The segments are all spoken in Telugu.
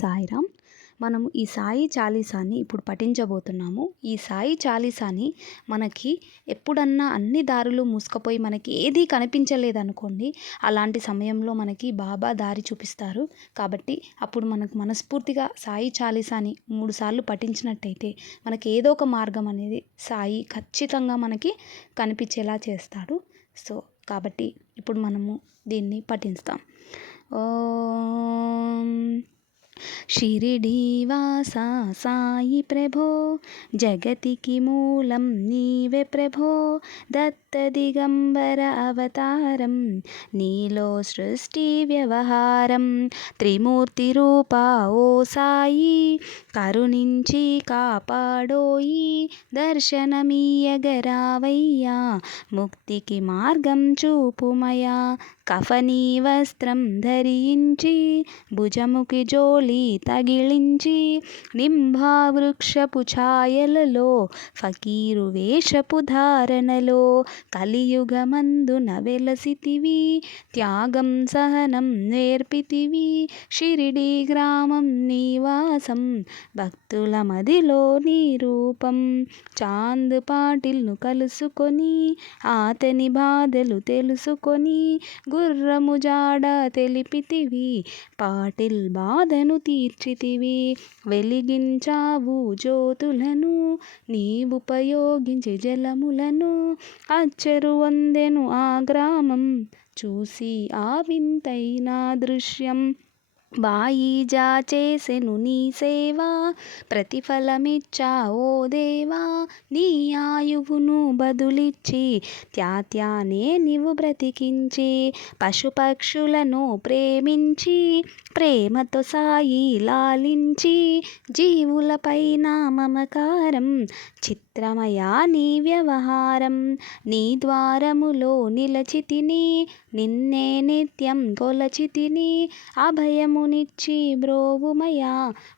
సాయిరామ్. మనము ఈ సాయి చాలీసాని ఇప్పుడు పఠించబోతున్నాము. ఈ సాయి చాలీసాని మనకి ఎప్పుడన్నా అన్ని దారులు మూసుకుపోయి మనకి ఏదీ కనిపించలేదనుకోండి, అలాంటి సమయంలో మనకి బాబా దారి చూపిస్తారు. కాబట్టి అప్పుడు మనకు మనస్ఫూర్తిగా సాయి చాలీసాని 3 సార్లు పఠించినట్టయితే మనకి ఏదో ఒక మార్గం అనేది సాయి ఖచ్చితంగా మనకి కనిపించేలా చేస్తాడు. సో కాబట్టి ఇప్పుడు మనము దీన్ని పఠిస్తాం. ఓం షిరిడీవాసా సాయి ప్రభో, జగతికి మూలం నీవే ప్రభో, దత్త దిగంబర అవతారం, నీలో సృష్టి వ్యవహారం, త్రిమూర్తి రూపా ఓ సాయి, కరుణించి కాపాడోయి, దర్శనమీయగరావయ్యా, ముక్తికి మార్గం చూపుమయా, కఫనీ వస్త్రం ధరించి, భుజముకి జోలి తగిలించి, నింభా వృక్షపు ఛాయలలో, ఫకీరు వేషపు ధారణలో, కలియుగమందున వెలసితివి, త్యాగం సహనం నేర్పితివి, షిరిడి గ్రామం నివాసం, భక్తుల మదిలో నీ రూపం, చాంద్ పాటిల్ను కలుసుకొని, ఆతని బాధలు తెలుసుకొని, గుర్రము జాడ తెలిపితివి, పాటిల్ బాధను తీర్చితివి, వెలిగించావు జ్యోతులను, నీవుపయోగించి జలములను, అచ్చరు వందెను ఆ గ్రామం, చూసి ఆ వింతైన దృశ్యం, బాయిజా చేసెను నీ సేవా, ప్రతిఫలమిచ్చా ఓ దేవా, నీ ఆయువును బదులిచ్చి, త్యాత్యానే నీవు బ్రతికించి, పశుపక్షులను ప్రేమించి, ప్రేమతో సాయి లాలించి, జీవులపైన మమకారం, చిత్రమయా నీ వ్యవహారం, నీ ద్వారములో నిలచితిని, నిన్నే నిత్యం కొలచితిని, అభయమునిచ్చి బ్రోవుమయా,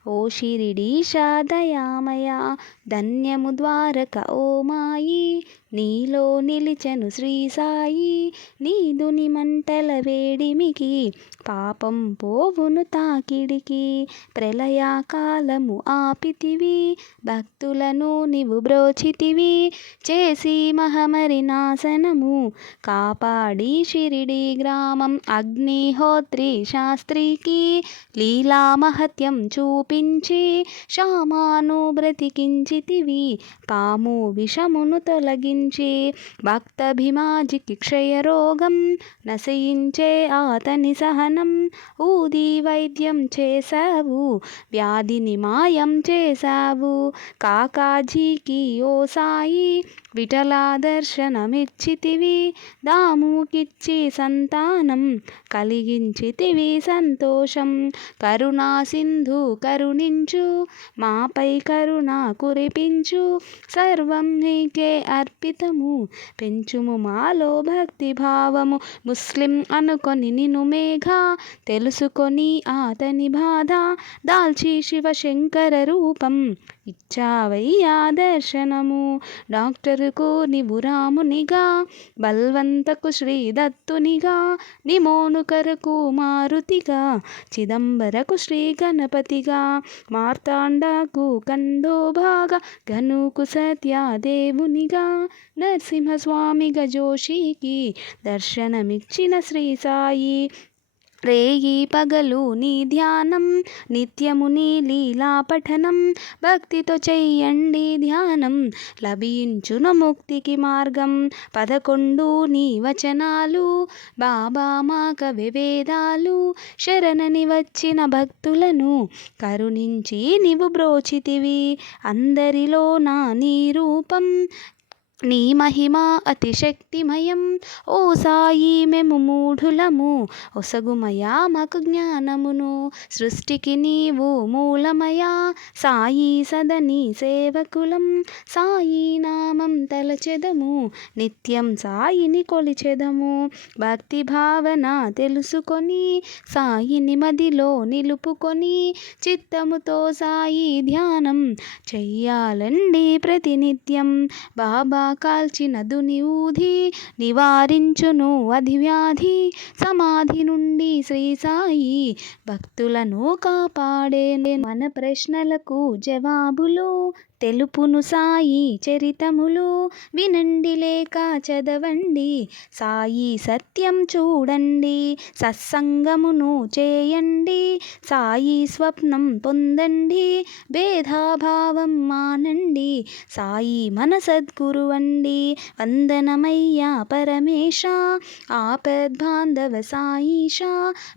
ఓ షిరిడీశా దయామయా, ధన్యము ద్వారక ఓ మాయి, నీలో నిలిచెను శ్రీ సాయి, నీదుని మంటల వేడిమికి, పాపం పోవును తాకిడికి, ప్రళయకాలము ఆపితివి, భక్తులను నీవు బ్రోచితివి, చేసి మహమరి నాశనము, కాపాడి షిరిడి గ్రామం, అగ్నిహోత్రి శాస్త్రికి, లీలా మహత్యం చూపించి, శామాను బ్రతికించితివి, పాము విషమును తొలగించి, భక్తభిమాజికి క్షయరోగం, నశయించే ఆతని సహనం, ఊది వైద్యం చేశావు, వ్యాధిని మాయం చేశావు, కాకాజీకి ఓ సాయి, విఠలా దర్శనమిచ్చితివి, దాముకిచ్చి సంతానం కలిగించితివి సంతోషం, కరుణా సింధు కరుణించు, మాపై కరుణ కురిపించు, సర్వం నీకే అర్పితము, పెంచుము మాలో భక్తి భావము, ముస్లిం అనుకొని నిన్ను మేఘ, తెలుసుకొని ఆతని బాధ, దాల్చి శివశంకర రూపం, ఇచ్చావయ్యా దర్శనము, డాక్టరుకు నీవు రామునిగా, బల్వంతకు శ్రీ దత్తునిగా, నిమోనుకరకు మారుతిగా, చిదంబరకు శ్రీ గణపతిగా, మార్తాండకు కందోభాగా, ఘనుకు సత్యదేవునిగా, నరసింహస్వామిగా జోషికి దర్శనమిచ్చిన శ్రీ సాయి, రేయి పగలు నీ ధ్యానం, నిత్యము నీ లీలా పఠనం, భక్తితో చెయ్యండి ధ్యానం, లభించును ముక్తికి మార్గం, 11 నీ వచనాలు, బాబా మాకవే వేదాలు, శరణని వచ్చిన భక్తులను కరుణించి నీవు బ్రోచితివి, అందరిలో నా నీ రూపం, నీ మహిమ అతిశక్తిమయం, ఓ సాయి మేము మూఢులము, ఒసగుమయా మాకు జ్ఞానమును, సృష్టికి నీవు మూలమయా, సాయి సదని సేవకులం, సాయి నామం తలచెదము, నిత్యం సాయిని కొలిచెదము, భక్తి భావన తెలుసుకొని, సాయిని మదిలో నిలుపుకొని, చిత్తముతో సాయి ధ్యానం చెయ్యాలండి ప్రతినిత్యం, బాబా కాల్చిన దుని ఊది నివారించును అధివ్యాధి. సమాధి నుండి శ్రీ సాయి భక్తులను కాపాడే. మన ప్రశ్నలకు జవాబులు తెలుపును సాయి చరితములు. వినండి లేక చదవండి, సాయి సత్యం చూడండి. సత్సంగమును చేయండి, సాయి స్వప్నం పొందండి. భేదాభావం మానండి, సాయి మన సద్గురువండి. వందనమయ్యా పరమేశ, ఆపద్బాంధవ సాయిష.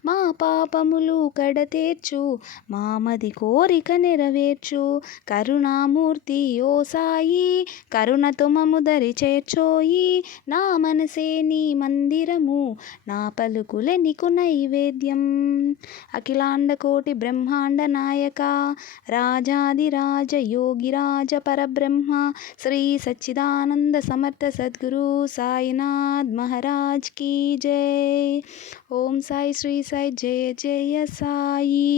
మా పాపములు కడతేర్చు, మామది కోరిక నెరవేర్చు. కరుణామూర్తి ఓ సాయి, కరుణతో మము దరి చేర్చోయి. నా మనసే నీ మందిరము, నా పలుకులే నీకు నైవేద్యం. అఖిలాండ కోటి బ్రహ్మాండ నాయక, రాజాదిరాజ యోగిరాజ పరబ్రహ్మ, శ్రీ సచ్చిదానంద సమర్థ సద్గురు సాయినాథ్ మహారాజ్ కీ జై. ఓం సాయి శ్రీ సాయి జయ జయ సాయి.